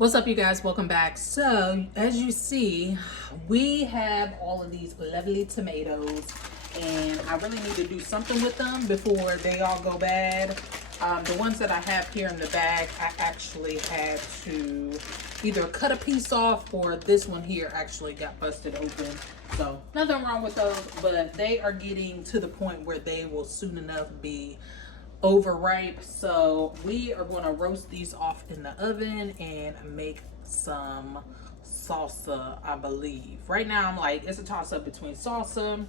What's up, you guys? Welcome back. So as you see, we have all of these lovely tomatoes and I really need to do something with them before they all go bad. The ones that I have here in the bag, I actually had to either cut a piece off or this one here actually got busted open. So nothing wrong with those, but they are getting to the point where they will soon enough be overripe. So we are going to roast these off in the oven and make some salsa, I believe. Right now I'm like, it's a toss up between salsa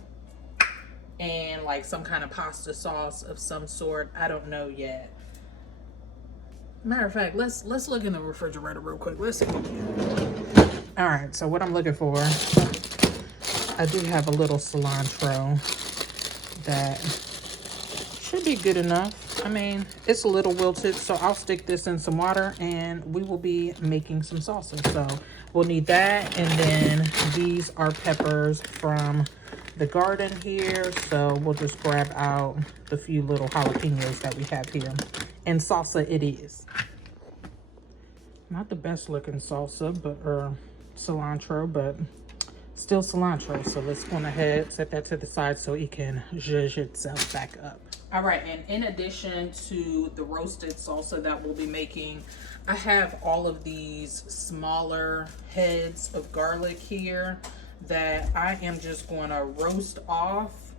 and like some kind of pasta sauce of some sort. I don't know yet. Matter of fact, let's look in the refrigerator real quick. Let's see what we got. All right, so what I'm looking for, I do have a little cilantro that should be good enough. I mean, it's a little wilted, so I'll stick this in some water and we will be making some salsa. So we'll need that, and then these are peppers from the garden here, so we'll just grab out the few little jalapenos that we have here, and salsa it is. Not the best looking salsa, but or cilantro, but still cilantro. So let's go ahead, set that to the side so it can zhuzh itself back up. All right, and in addition to the roasted salsa that we'll be making, I have all of these smaller heads of garlic here that I am just going to roast off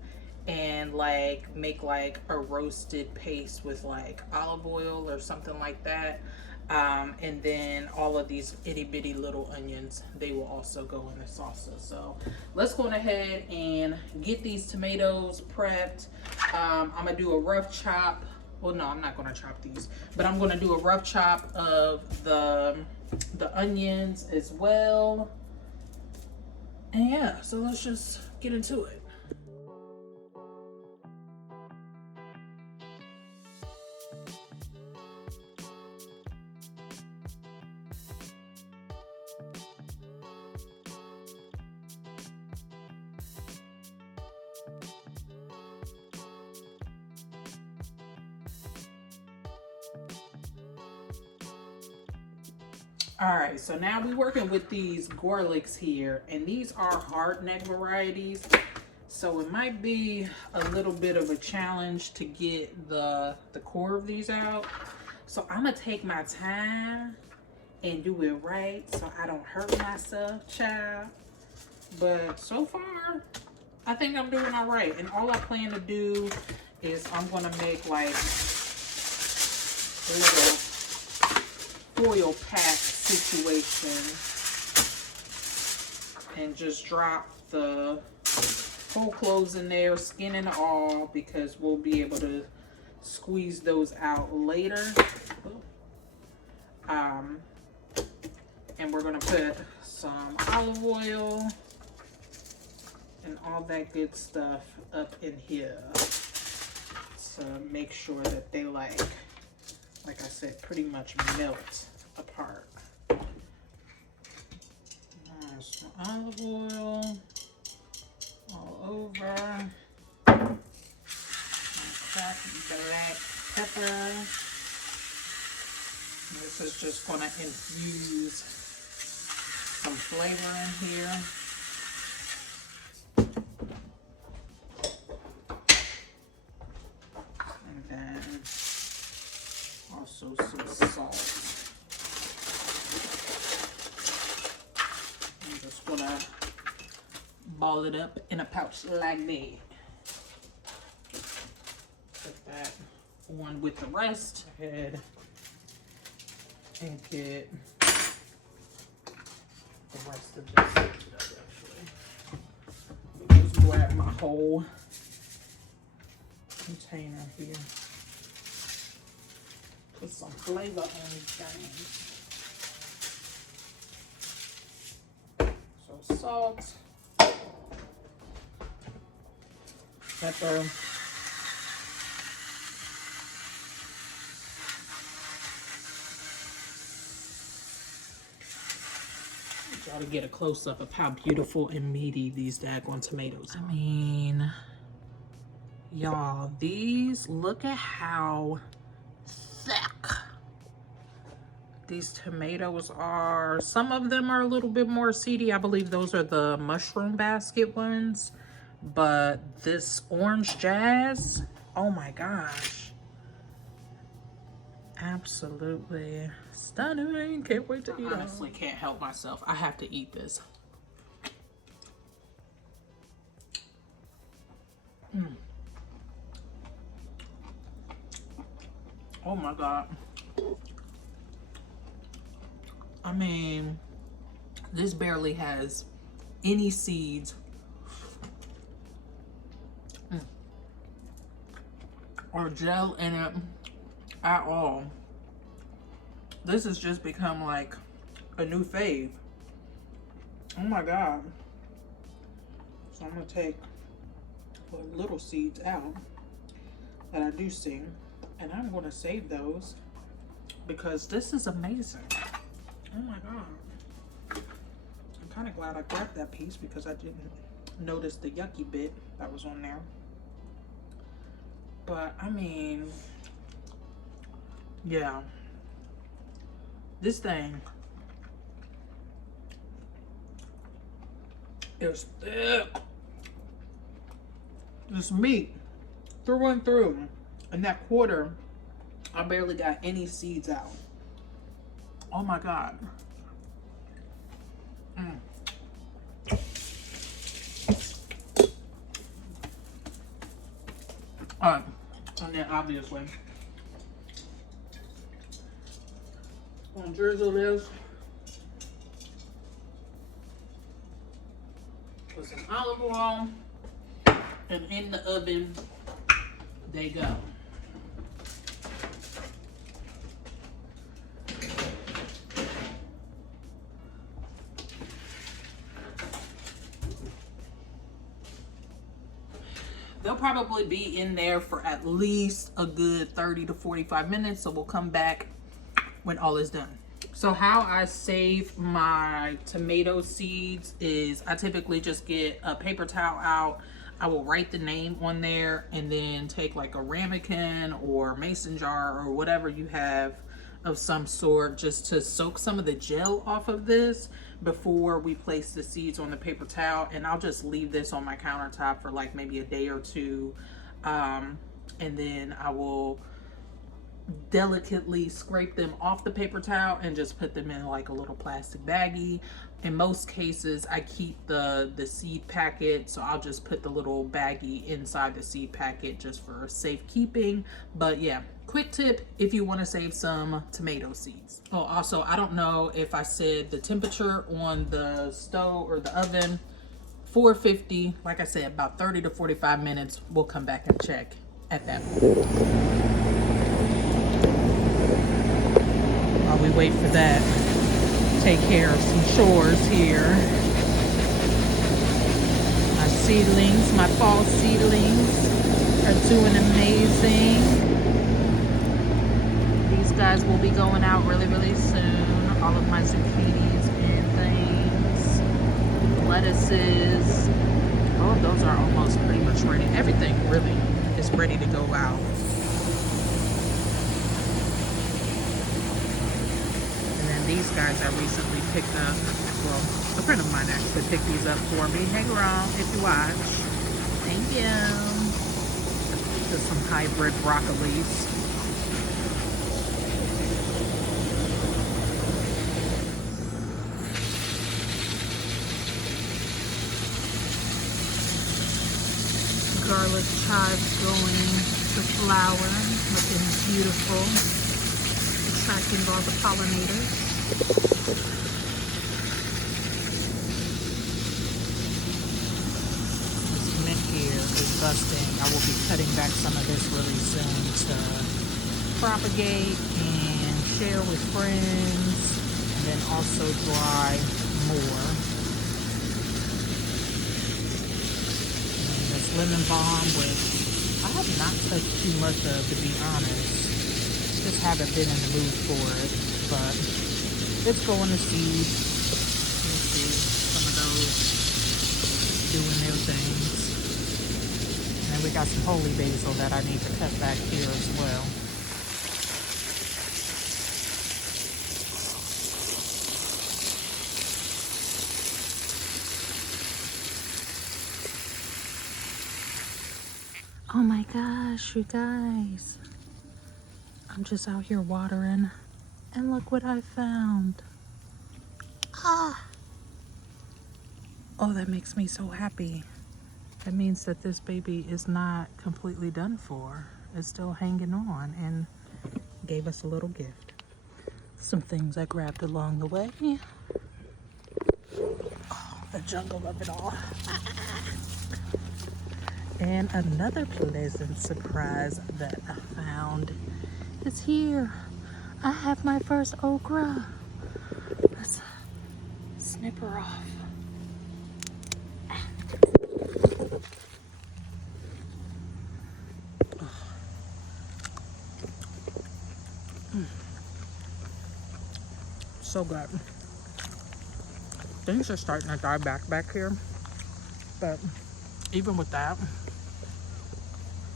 and like make like a roasted paste with like olive oil or something like that. And then all of these itty bitty little onions, they will also go in the salsa. So let's go ahead and get these tomatoes prepped. I'm gonna do a rough chop. Well, no, I'm not gonna chop these, but I'm gonna do a rough chop of the onions as well. And yeah, so let's just get into it. All right, so now we're working with these garlics here, and these are hard neck varieties. So it might be a little bit of a challenge to get the core of these out. So I'm gonna take my time and do it right so I don't hurt myself, child. But so far, I think I'm doing all right. And all I plan to do is I'm gonna make like a little foil pack situation and just drop the whole cloves in there, skin and all, because we'll be able to squeeze those out later. And we're gonna put some olive oil and all that good stuff up in here to make sure that they like I said, pretty much melt apart. Some olive oil all over. Cracked black pepper. This is just going to infuse some flavor in here. And then also some salt. I'm just gonna ball it up in a pouch like that. Put that on with the rest. Go ahead and get the rest of this actually. Just grab my whole container here. Put some flavor on these things. So salt, pepper, try to get a close-up of how beautiful and meaty these daggone tomatoes are. I mean, y'all, these, look at how thick these tomatoes are. Some of them are a little bit more seedy. I believe those are the mushroom basket ones. But this orange jazz, oh my gosh. Absolutely stunning. Can't wait to eat it. I honestly can't help myself. I have to eat this. Oh my God. I mean, this barely has any seeds or gel in it at all. This has just become like a new fave. Oh my God. So I'm gonna take the little seeds out that I do see, and I'm gonna save those because this is amazing. Oh my God. I'm kind of glad I grabbed that piece because I didn't notice the yucky bit that was on there. But I mean, yeah, this thing is thick. This meat through and through, and that quarter, I barely got any seeds out. Oh my God. All right, and then obviously, gonna drizzle this with some olive oil, and in the oven they go. They'll probably be in there for at least a good 30 to 45 minutes. So we'll come back when all is done. So how I save my tomato seeds is I typically just get a paper towel out. I will write the name on there and then take like a ramekin or mason jar or whatever you have of some sort just to soak some of the gel off of this before we place the seeds on the paper towel. And I'll just leave this on my countertop for like maybe a day or two, and then I will delicately scrape them off the paper towel and just put them in like a little plastic baggie. In most cases I keep the seed packet, so I'll just put the little baggie inside the seed packet just for safekeeping. But yeah, quick tip if you want to save some tomato seeds. Oh, also, I don't know if I said the temperature on the stove or the oven, 450. Like I said, about 30 to 45 minutes. We'll come back and check at that point. While we wait for that, take care of some chores here. My seedlings, my fall seedlings are doing amazing. These guys will be going out really, really soon. All of my zucchinis and things, lettuces. Oh, those are almost pretty much ready. Everything really is ready to go out. These guys I recently picked up. Well, a friend of mine actually picked these up for me. Hey girl, if you watch. Thank you. Just some hybrid broccolis. Garlic chives going to flour, looking beautiful. Attracting all the pollinators. This mint here is busting. I will be cutting back some of this really soon to propagate and share with friends, and then also dry more. And this lemon balm, which I have not touched too much of, to be honest. Just haven't been in the mood for it, but it's going to seed. You'll see some of those doing their things. And then we got some holy basil that I need to cut back here as well. Oh my gosh, you guys. I'm just out here watering. And look what I found. Ah! Oh, that makes me so happy. That means that this baby is not completely done for. It's still hanging on and gave us a little gift. Some things I grabbed along the way. Oh, the jungle of it all. And another pleasant surprise that I found is here. I have my first okra. Let's snip her off. So good. Things are starting to die back here, but even with that,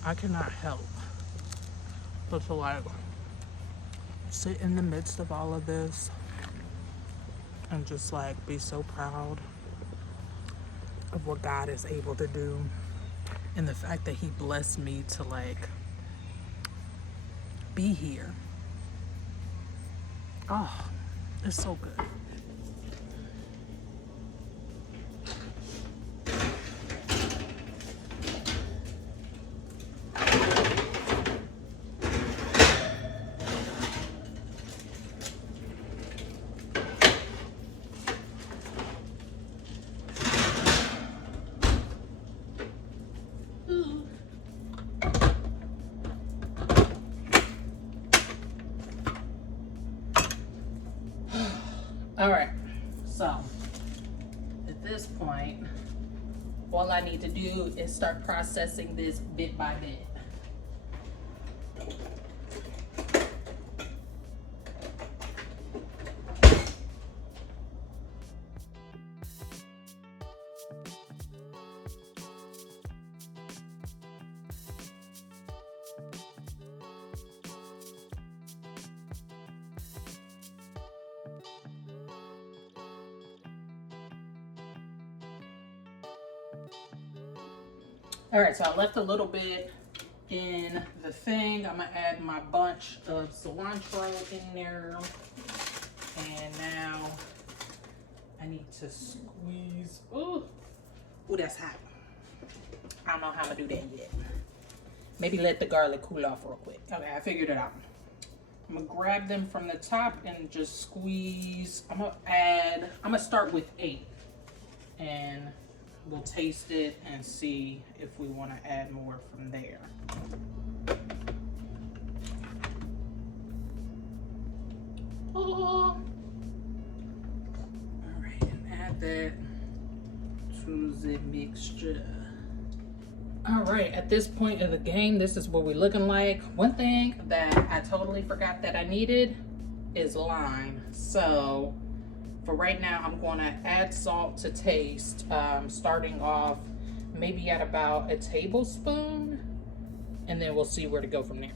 I cannot help but to like sit in the midst of all of this and just like be so proud of what God is able to do and the fact that he blessed me to like be here. Oh, it's so good. All right, so at this point, all I need to do is start processing this bit by bit. All right, so I left a little bit in the thing. I'm gonna add my bunch of cilantro in there. And now I need to squeeze. Ooh, that's hot. I don't know how to do that yet. Maybe let the garlic cool off real quick. Okay, I figured it out. I'm gonna grab them from the top and just squeeze. I'm gonna start with 8 and we'll taste it and see if we want to add more from there. Oh. All right, and add that to the mixture. All right, at this point of the game, this is what we're looking like. One thing that I totally forgot that I needed is lime. So for right now, I'm going to add salt to taste, starting off maybe at about a tablespoon, and then we'll see where to go from there.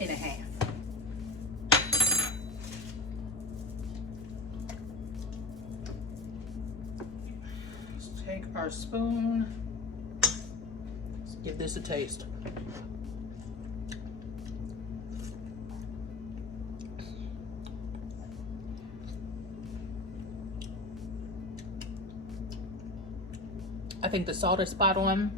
And a half. Let's take our spoon. Let's give this a taste. I think the salt is spot on.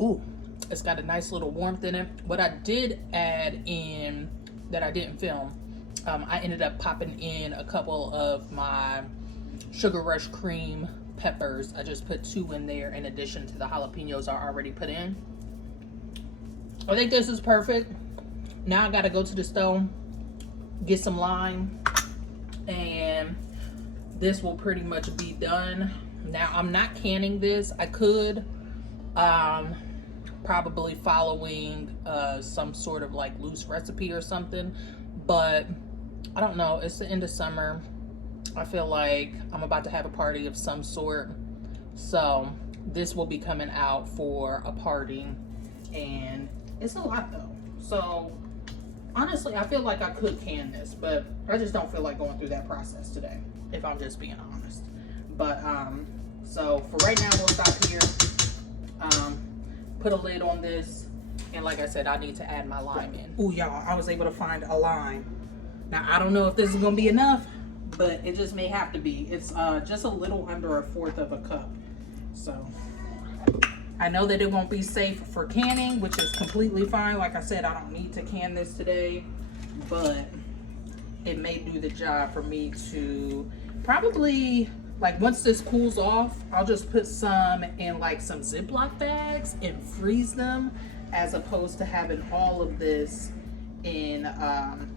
Ooh, it's got a nice little warmth in it. What I did add in that I didn't film, I ended up popping in a couple of my Sugar Rush cream peppers. I just put 2 in there in addition to the jalapenos I already put in. I think this is perfect. Now I gotta go to the stove, get some lime, and this will pretty much be done. Now I'm not canning this. I could probably following some sort of like loose recipe or something, but I don't know. It's the end of summer. I feel like I'm about to have a party of some sort, so this will be coming out for a party, and it's a lot though. So Honestly, I feel like I could can this, but I just don't feel like going through that process today, if I'm just being honest. But so for right now, we'll stop here. Put a lid on this, and like I said, I need to add my lime in. Ooh, y'all, I was able to find a lime. Now I don't know if this is gonna be enough, but it just may have to be. It's just a little under 1/4 of a cup. So I know that it won't be safe for canning, which is completely fine. Like I said, I don't need to can this today, but it may do the job for me to probably, like, once this cools off, I'll just put some in like some Ziploc bags and freeze them, as opposed to having all of this in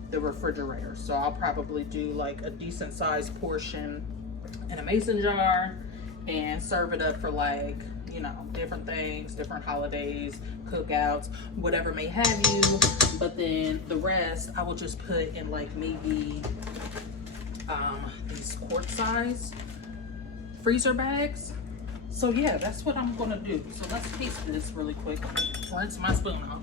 the refrigerator. So I'll probably do like a decent sized portion in a mason jar and serve it up for, like, you know, different things, different holidays, cookouts, whatever may have you. But then the rest I will just put in like maybe these quart size freezer bags. So yeah, that's what I'm gonna do. So let's taste this really quick. Rinse my spoon off.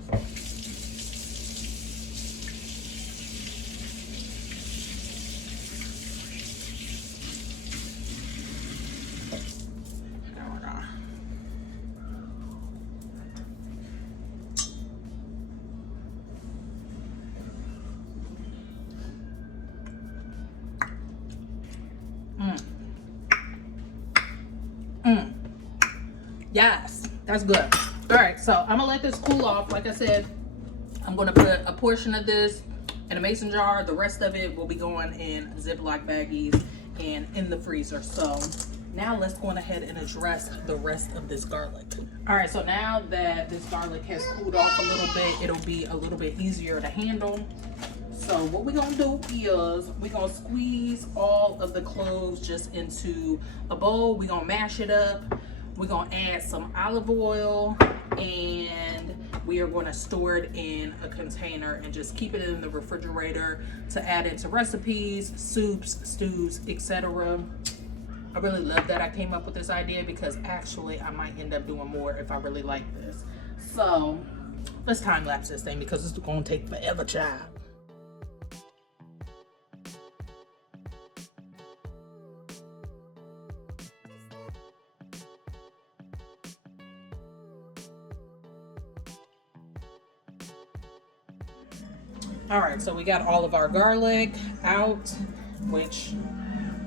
Yes, that's good. All right, so I'm gonna let this cool off. Like I said, I'm gonna put a portion of this in a mason jar. The rest of it will be going in Ziploc baggies and in the freezer. So now let's go on ahead and address the rest of this garlic. All right, so now that this garlic has cooled off a little bit, it'll be a little bit easier to handle. So what we're gonna do is we're gonna squeeze all of the cloves just into a bowl. We're gonna mash it up. We're gonna add some olive oil, and we are gonna store it in a container and just keep it in the refrigerator to add into recipes, soups, stews, etc. I really love that I came up with this idea, because actually I might end up doing more if I really like this. So let's time lapse this thing, because it's gonna take forever, child. All right, so we got all of our garlic out, which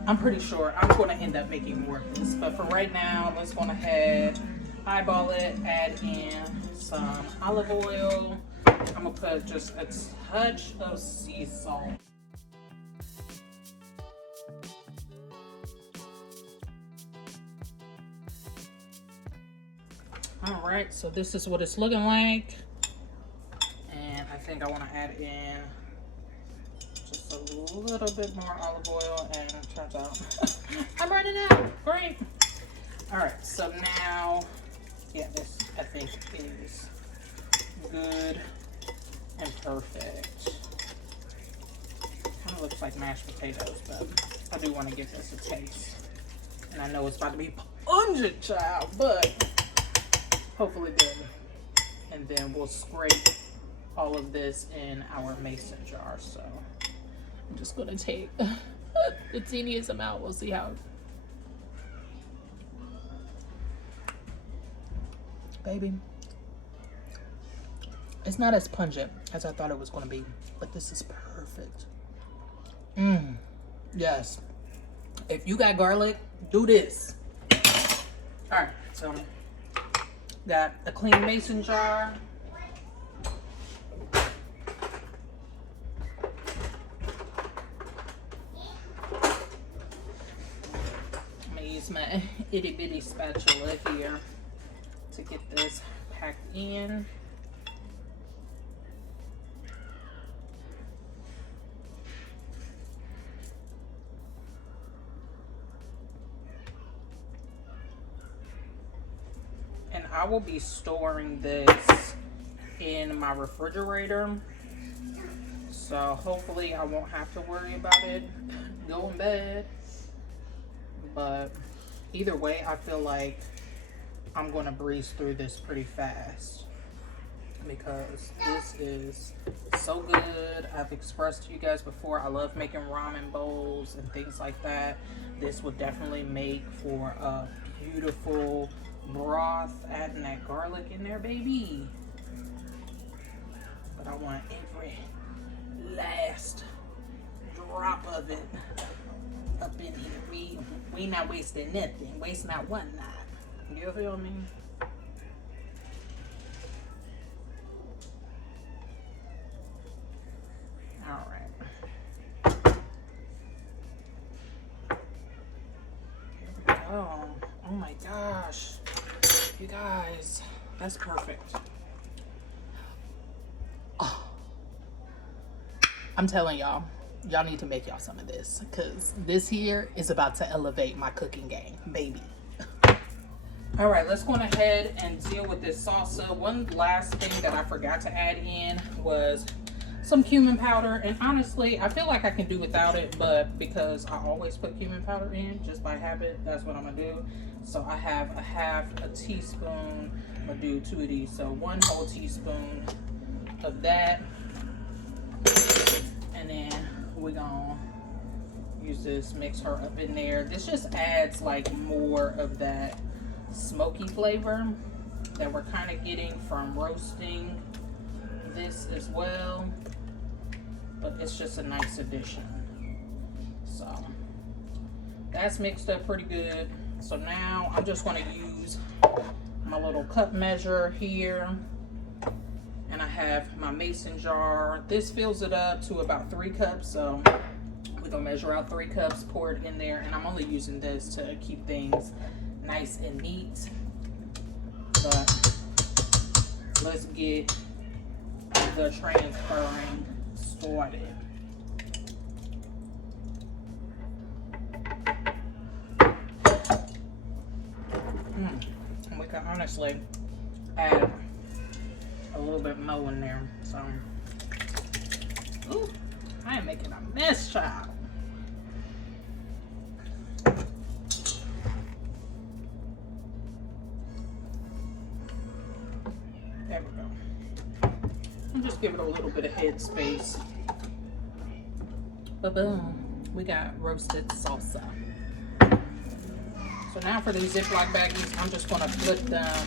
I'm pretty sure I'm going to end up making more of this. But for right now, let's go ahead, eyeball it, add in some olive oil. I'm going to put just a touch of sea salt. All right, so this is what it's looking like. I think I want to add in just a little bit more olive oil, and it turns out I'm running out. Great. All right, so now, yeah, this I think is good and perfect. Kind of looks like mashed potatoes, but I do want to give this a taste. And I know it's about to be pungent, child, but hopefully good. And then we'll scrape all of this in our mason jar. So I'm just gonna take the teeniest amount. We'll see how. Baby, it's not as pungent as I thought it was gonna be, but this is perfect. Yes. If you got garlic, do this. All right, so got a clean mason jar. My itty bitty spatula here to get this packed in. And I will be storing this in my refrigerator, so hopefully I won't have to worry about it going bad. But either way, I feel like I'm gonna breeze through this pretty fast, because this is so good. I've expressed to you guys before, I love making ramen bowls and things like that. This would definitely make for a beautiful broth. Adding that garlic in there, baby. But I want every last drop of it up in here. We not wasting nothing. Waste not one night. You feel me? All right. Here we go. Oh my gosh. You guys, that's perfect. Oh. I'm telling y'all need to make y'all some of this, because this here is about to elevate my cooking game, baby. All right, let's go ahead and deal with this salsa. One last thing that I forgot to add in was some cumin powder, and honestly I feel like I can do without it, but because I always put cumin powder in just by habit, that's what I'm gonna do. So I have a half a teaspoon. I'm gonna do 2 of these, so 1 whole teaspoon of that, and then we're gonna use this, mix her up in there. This just adds like more of that smoky flavor that we're kind of getting from roasting this as well, but it's just a nice addition. So that's mixed up pretty good. So now I'm just going to use my little cup measure here, and I have my mason jar. This fills it up to about 3 cups, so we're gonna measure out 3 cups, pour it in there, and I'm only using this to keep things nice and neat. But let's get the transferring started. And we can honestly add a little bit more in there. So, ooh, I am making a mess, child. There we go. And just give it a little bit of head space. Ba-boom. We got roasted salsa. So now for these Ziploc baggies, I'm just gonna put them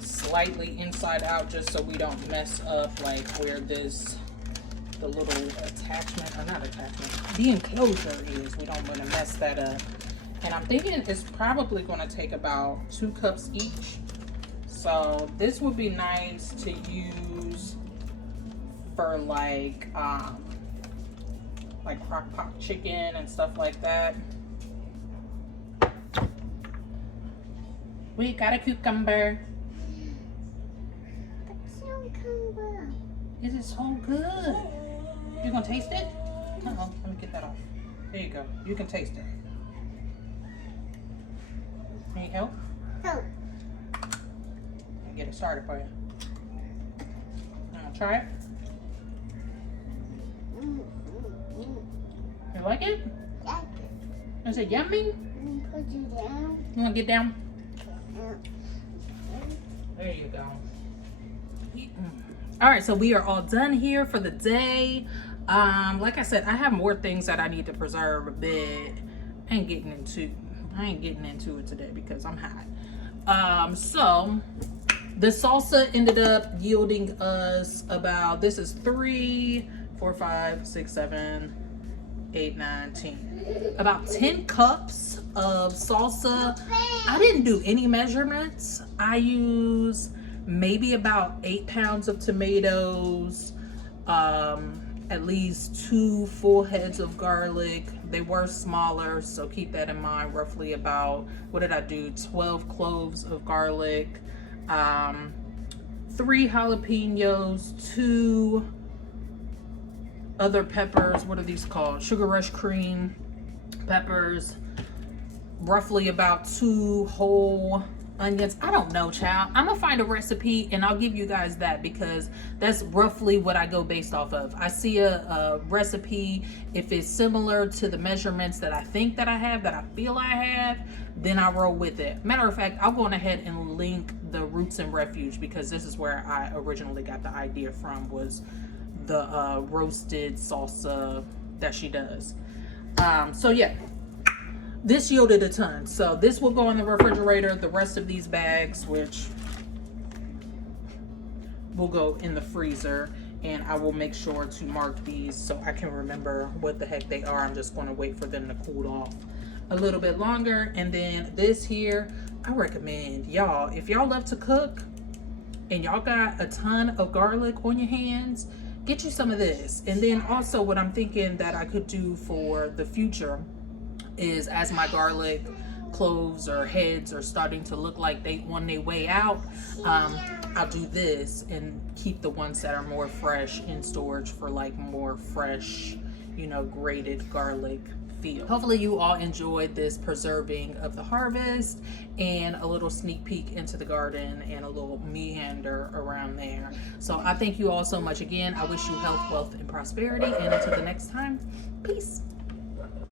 slightly inside out just so we don't mess up like where the little attachment, or not attachment, the enclosure is. We don't want to mess that up. And I'm thinking it's probably gonna take about 2 cups each. So this would be nice to use for like crock pot chicken and stuff like that. We got a cucumber. Cucumber. Is it so good? You gonna taste it? Uh-oh, let me get that off. There you go. You can taste it. Need help? Help. Let me get it started for you. Try it. You like it? Like it. Is it yummy? Put it down. You want to get down? There you go. All right, so we are all done here for the day. Like I said, I have more things that I need to preserve a bit. I ain't getting into it today because I'm hot. So the salsa ended up yielding us about, this is 3, 4, 5, 6, 7, 8, 9, 10. About 10 cups of salsa. I didn't do any measurements. I used maybe about 8 pounds of tomatoes, at least 2 full heads of garlic. They were smaller, so keep that in mind. Roughly about, what did I do? 12 cloves of garlic, 3 jalapenos, 2 other peppers. What are these called? Sugar Rush cream peppers. Roughly about 2 whole onions. I don't know, child. I'm gonna find a recipe and I'll give you guys that, because that's roughly what I go based off of. I see a recipe, if it's similar to the measurements that I think that I have, that I feel I have, then I roll with it. Matter of fact, I'll go on ahead and link the Roots and Refuge, because this is where I originally got the idea from, was the roasted salsa that she does. So yeah, this yielded a ton. So this will go in the refrigerator. The rest of these bags, which will go in the freezer, and I will make sure to mark these so I can remember what the heck they are. I'm just going to wait for them to cool off a little bit longer. And then this here, I recommend y'all, if y'all love to cook and y'all got a ton of garlic on your hands, get you some of this. And then also what I'm thinking that I could do for the future is, as my garlic cloves or heads are starting to look like they on their way out, I'll do this and keep the ones that are more fresh in storage for like more fresh, you know, grated garlic feel. Hopefully you all enjoyed this preserving of the harvest and a little sneak peek into the garden and a little meander around there. So I thank you all so much again. I wish you health, wealth, and prosperity, and until the next time, peace.